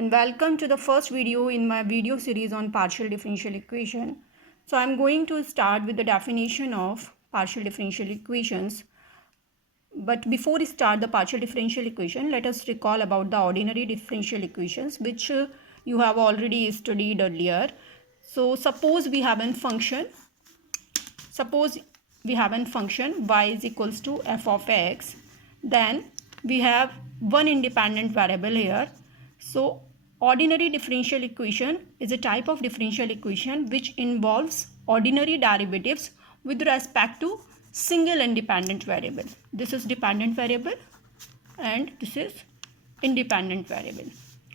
and welcome to the first video in my video series on partial differential equation. So I'm going to start with the definition of partial differential equations. But before we start the partial differential equation, let us recall about the ordinary differential equations which you have already studied earlier. So suppose we have a function y is equals to f of x. Then we have one independent variable here. So ordinary differential equation is a type of differential equation which involves ordinary derivatives with respect to single independent variable. This is dependent variable and this is independent variable.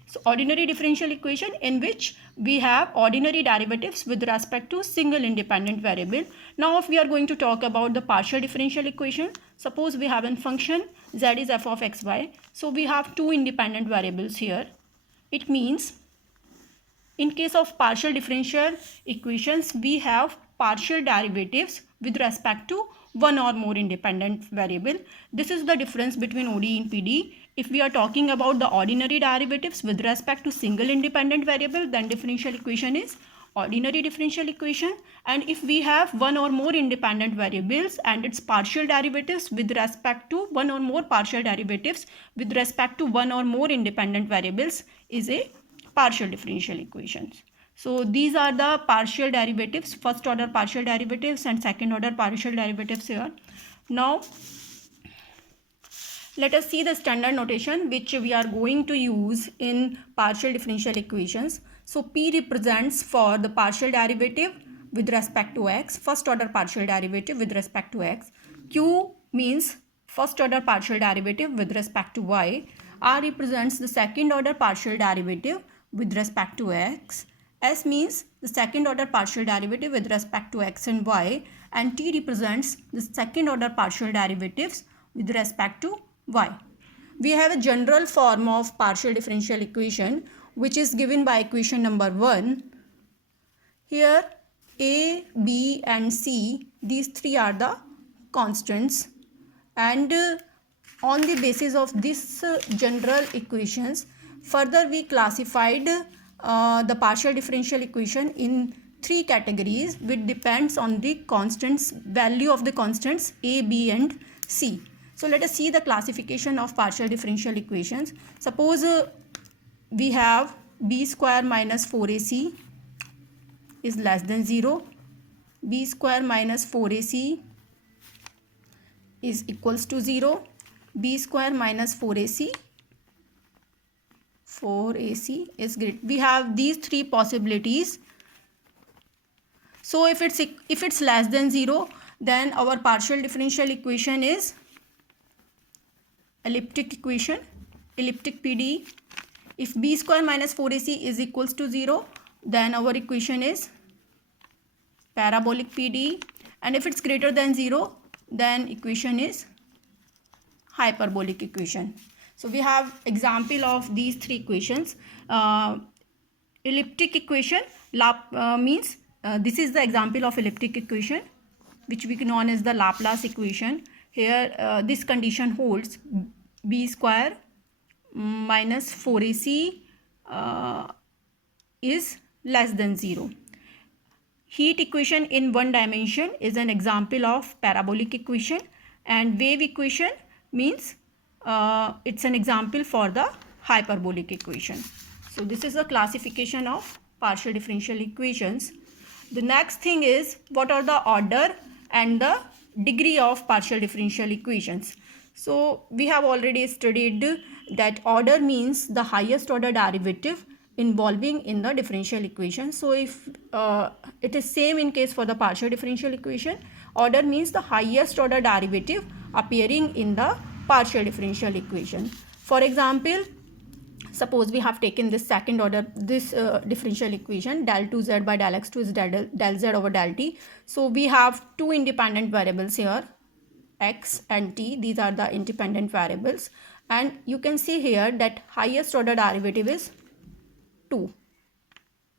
So ordinary differential equation in which we have ordinary derivatives with respect to single independent variable. Now if we are going to talk about the partial differential equation, suppose we have a function z is f of xy. So we have two independent variables here. It means in case of partial differential equations, we have partial derivatives with respect to one or more independent variable. This is the difference between ODE and PDE. If we are talking about the ordinary derivatives with respect to single independent variable, then differential equation is ordinary differential equation. And if we have one or more independent variables and its partial derivatives with respect to one or more partial derivatives with respect to one or more independent variables is a partial differential equations. So these are the partial derivatives, first order partial derivatives and second order partial derivatives here. Now let us see the standard notation which we are going to use in partial differential equations. So P represents for the partial derivative with respect to x, first order partial derivative with respect to x. Q means first order partial derivative with respect to y. R represents the second order partial derivative with respect to x. S means the second order partial derivative with respect to x and y. And T represents the second order partial derivatives with respect to y. We have a general form of partial differential equation which is given by equation number 1. Here A, B and C, these three are the constants, and on the basis of this general equations, further we classified the partial differential equation in three categories which depends on the constants, value of the constants A, B and C. So let us see the classification of partial differential equations. Suppose we have b square minus 4ac is less than 0. B square minus 4ac is equals to 0. B square minus 4ac is great. We have these three possibilities. So if it's less than 0, then our partial differential equation is elliptic equation, elliptic PDE. If b square minus 4ac is equals to 0, then our equation is parabolic PDE. And if it's greater than 0, then equation is hyperbolic equation. So we have example of these three equations. Elliptic equation means this is the example of elliptic equation which we known as the Laplace equation. Here this condition holds b square minus 4ac is less than 0. Heat equation in one dimension is an example of parabolic equation, and wave equation means it's an example for the hyperbolic equation. So this is a classification of partial differential equations. The next thing is what are the order and the degree of partial differential equations. So we have already studied that order means the highest order derivative involving in the differential equation. So if it is same in case for the partial differential equation, order means the highest order derivative appearing in the partial differential equation. For example, suppose we have taken this second order, this differential equation, del 2z by del x2 is del z over del t. So we have two independent variables here, x and t. These are the independent variables, and you can see here that highest order derivative is 2.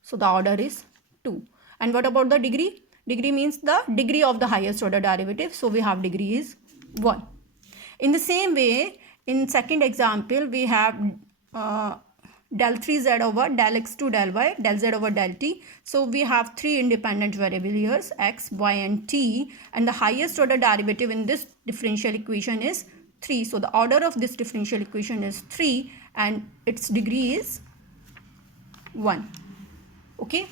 So the order is 2. And what about the degree? Degree means the degree of the highest order derivative. So we have degree is 1. In the same way, in second example, we have del 3z over del x2 del y del z over del t. So we have three independent variables here, x, y and t, and the highest order derivative in this differential equation is 3. So the order of this differential equation is 3 and its degree is 1. Okay.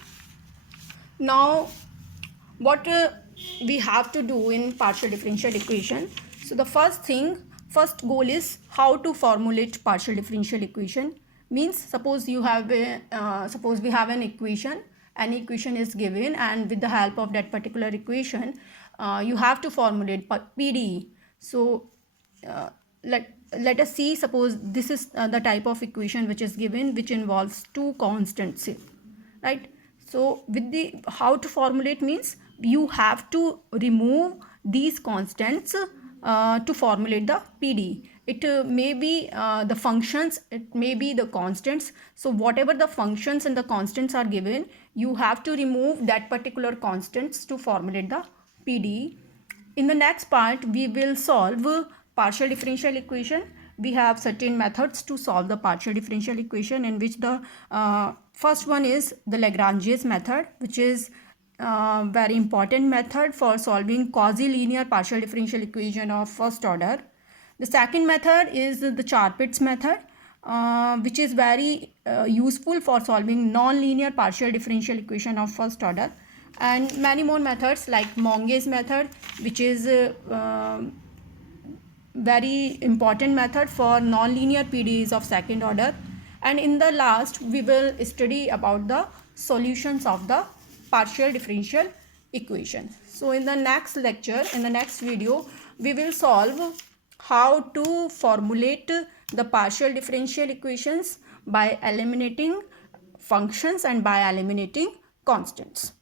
Now what we have to do in partial differential equation. So the first goal is how to formulate partial differential equation. Means suppose you have suppose we have an equation, an equation is given, and with the help of that particular equation you have to formulate PDE. So let us see, suppose this is the type of equation which is given, which involves two constants, right? So with the how to formulate means you have to remove these constants to formulate the PDE. It may be the functions, it may be the constants. So whatever the functions and the constants are given, you have to remove that particular constants to formulate the PDE. In the next part, we will solve partial differential equation. We have certain methods to solve the partial differential equation, in which the first one is the Lagrange's method, which is very important method for solving quasi-linear partial differential equation of first order. The second method is the Charpit's method, which is very useful for solving non-linear partial differential equation of first order, and many more methods like Monge's method, which is very important method for non-linear PDEs of second order. And in the last, we will study about the solutions of the partial differential equation. So in the next lecture, in the next video, we will solve how to formulate the partial differential equations by eliminating functions and by eliminating constants.